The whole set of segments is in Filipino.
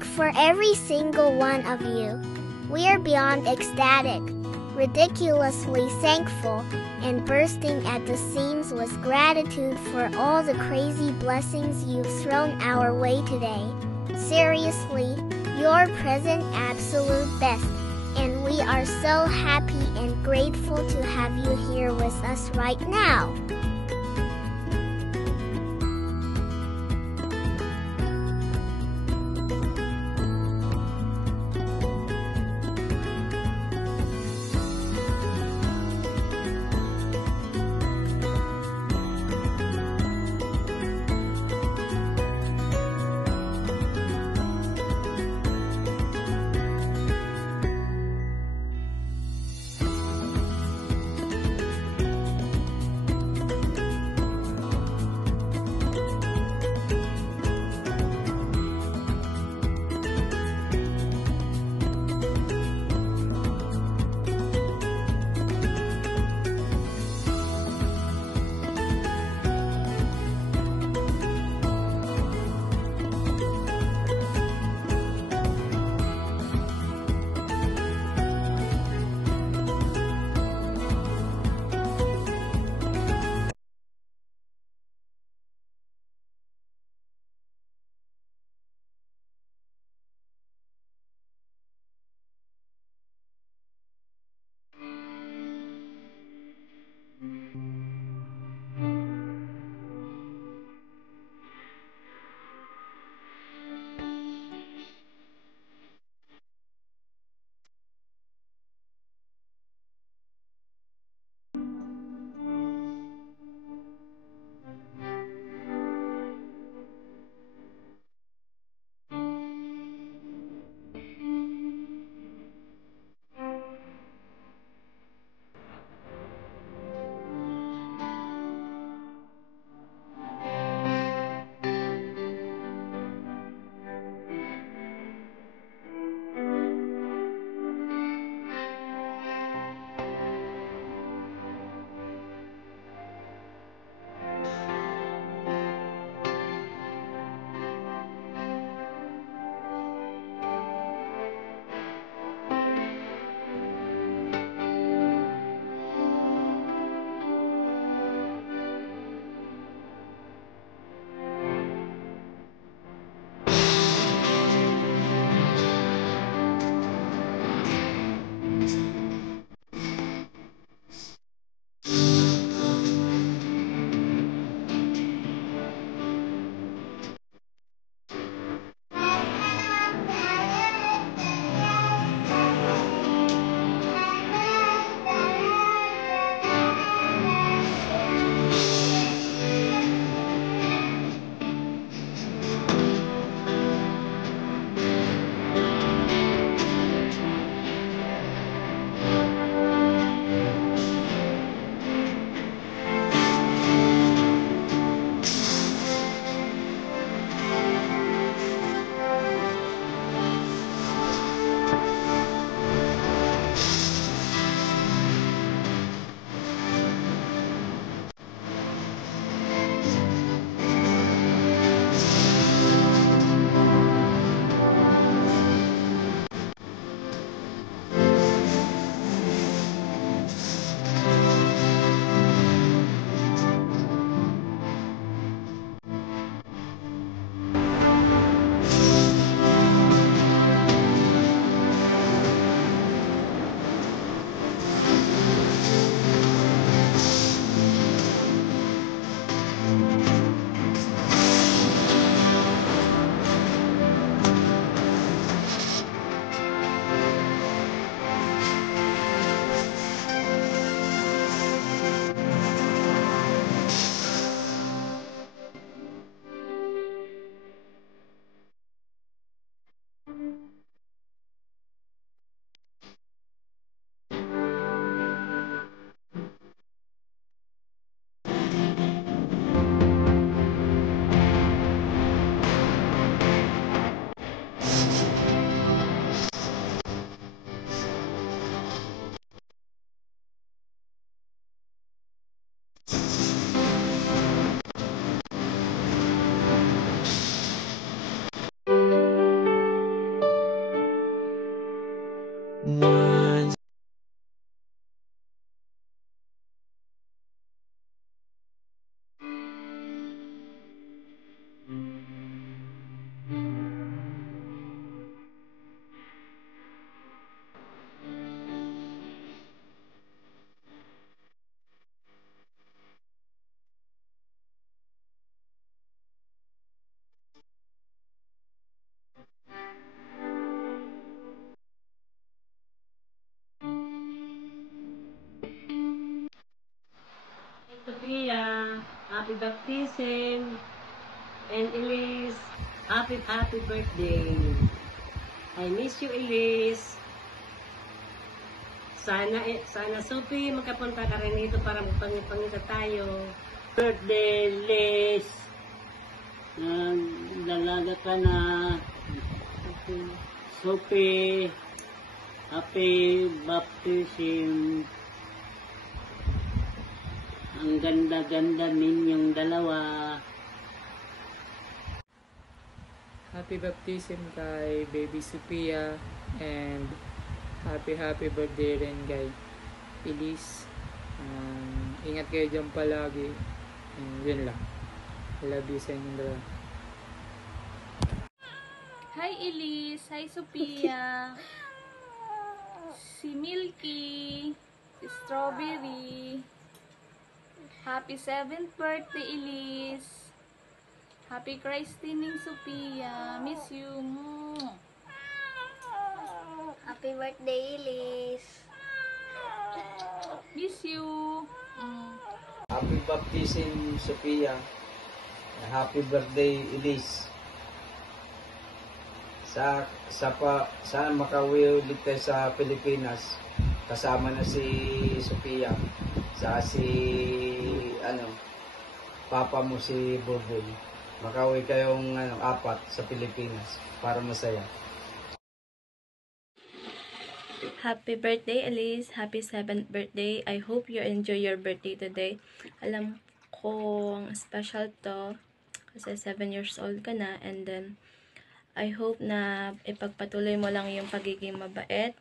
for every single one of you. We are beyond ecstatic, ridiculously thankful, and bursting at the seams with gratitude for all the crazy blessings you've thrown our way today. Seriously, you're present absolute best, and we are so happy and grateful to have you here with us right now. happy birthday. I miss you, Elise. Sana Sophie, magkapunta ka rin dito para magpangita tayo. Birthday, Liz. Dalaga ka na. Sophie, happy baptism. Ang ganda-ganda ninyong dalawa. Happy baptism kay Baby Sophia and happy birthday rin kay Elise. Ingat kayo dyan palagi. And yun lang. I love you sa inyong dalawa. Hi Elise, hi Sophia. Si Milky, si Strawberry. Happy 7th birthday Elise. Happy christening Sophia. Miss you. Happy birthday, Elise. Miss you. Happy baptism, Sophia. Happy birthday, Elise. Sana makauwi ulit tayo sa Pilipinas. Kasama na si Sophia. Si papa mo si Boboy. Makauwi kayong 4 sa Pilipinas para masaya. Happy birthday, Elise. Happy 7th birthday. I hope you enjoy your birthday today. Alam kong special to kasi 7 years old ka na, and then I hope na ipagpatuloy mo lang yung pagiging mabait,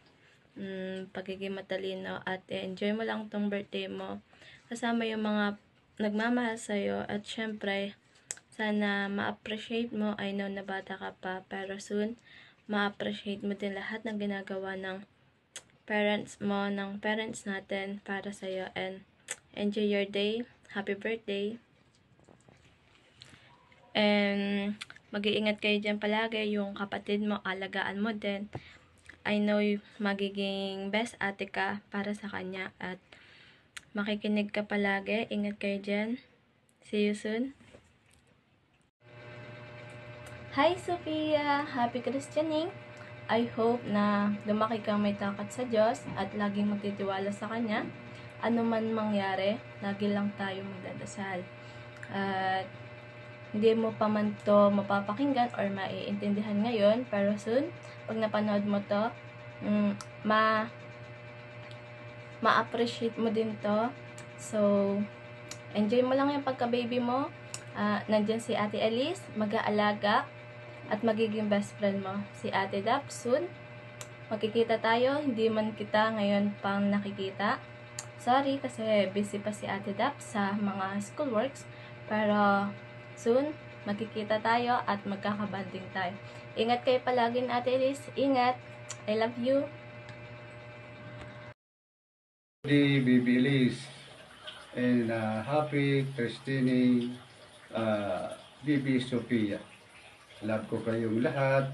pagiging matalino, at enjoy mo lang tong birthday mo kasama yung mga nagmamahal sa'yo. At syempre, sana ma-appreciate mo. I know na bata ka pa, pero soon ma-appreciate mo din lahat ng ginagawa ng parents mo, ng parents natin para sa'yo. And enjoy your day. Happy birthday. And mag-iingat kayo dyan palagi. Yung kapatid mo, alagaan mo din. I know magiging best ate ka para sa kanya. At makikinig ka palagi. Ingat kayo dyan. See you soon. Hi Sophia! Happy Christening! I hope na lumaki kang may takot sa Diyos at laging magtitiwala sa Kanya. Ano man mangyari, lagi lang tayo magdadasal. At hindi mo pa man to mapapakinggan or maiintindihan ngayon, pero soon, pag napanood mo to, ma-appreciate mo din to. So, enjoy mo lang yung pagka-baby mo. Nandyan si Ate Elise, mag-aalaga at magiging best friend mo. Si Ate Dap, soon, magkikita tayo. Hindi man kita ngayon pang nakikita. Sorry, kasi busy pa si Ate Dap sa mga schoolworks. Pero, soon, magkikita tayo at magkakabanding tayo. Ingat kayo palagi, Ate Elise. Ingat. I love you. Baby Elise, and happy christening, Baby Sophia. Love ko kayong lahat.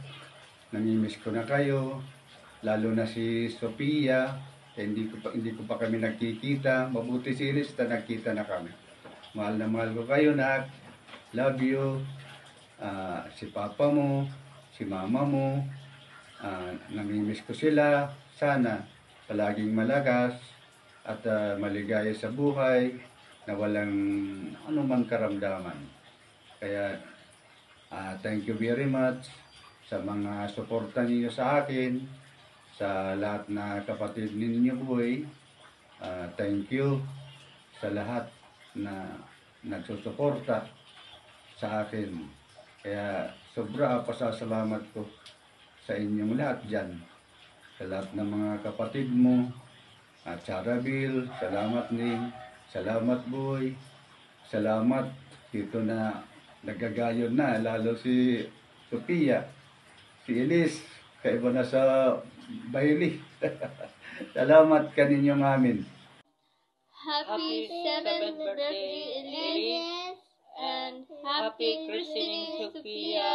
Namimiss ko na kayo. Lalo na si Sophia. Hindi ko pa kami nagkikita. Mabuti si Elise na nagkita na kami. Mahal na mahal ko kayo, nak. Love you. Si papa mo, si mama mo. Namimiss ko sila. Sana palaging malakas at maligaya sa buhay na walang anumang karamdaman. Kaya thank you very much sa mga suporta niyo sa akin, sa lahat na kapatid ninyo, boy. Thank you sa lahat na nagsusuporta sa akin. Kaya sobra pasasalamat ko sa inyong lahat dyan. Sa lahat ng mga kapatid mo, at Charabil, salamat Ning, salamat boy, salamat dito na nagagayon na, lalo si Sophia, si Elise, kaiba na sa Bailey. Salamat kaninyong amin. Happy 7th birthday, Elise, and happy christening, Sophia.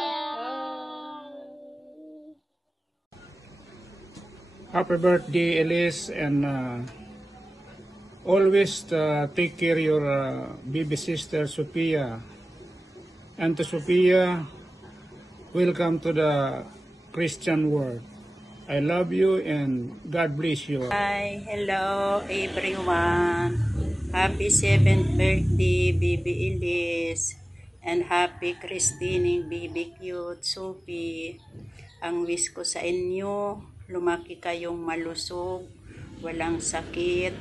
Happy birthday, Elise, and always take care of your baby sister, Sophia. And to Sophia, welcome to the Christian world. I love you and God bless you. Hi, hello everyone. Happy 7th birthday, Baby Elise. And happy christening, Baby Cute, Sophie. Ang wish ko sa inyo, lumaki kayong malusog, walang sakit,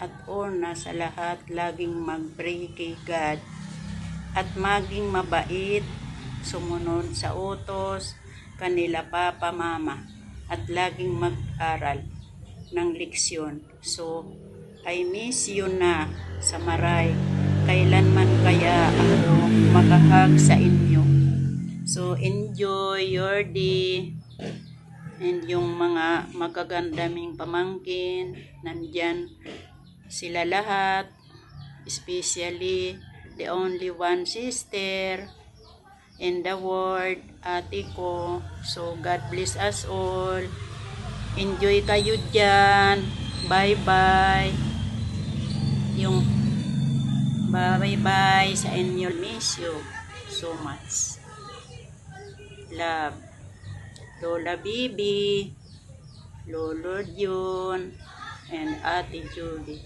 at una sa lahat, laging mag-pray kay God. At maging mabait, sumunod sa utos, kanila papa, mama. At laging mag-aral ng leksyon. So, I miss you na sa maray. Kailanman kaya ako makahag sa inyo. So, enjoy your day. And yung mga magagandaming pamangkin, nandyan sila lahat. Especially the only one sister in the world, ate ko. So, God bless us all. Enjoy kayo dyan. Bye-bye. Yung bye-bye sa inyo. Miss you so much. Love. Lola Bibi, Lolo Jun, and Ate Judy.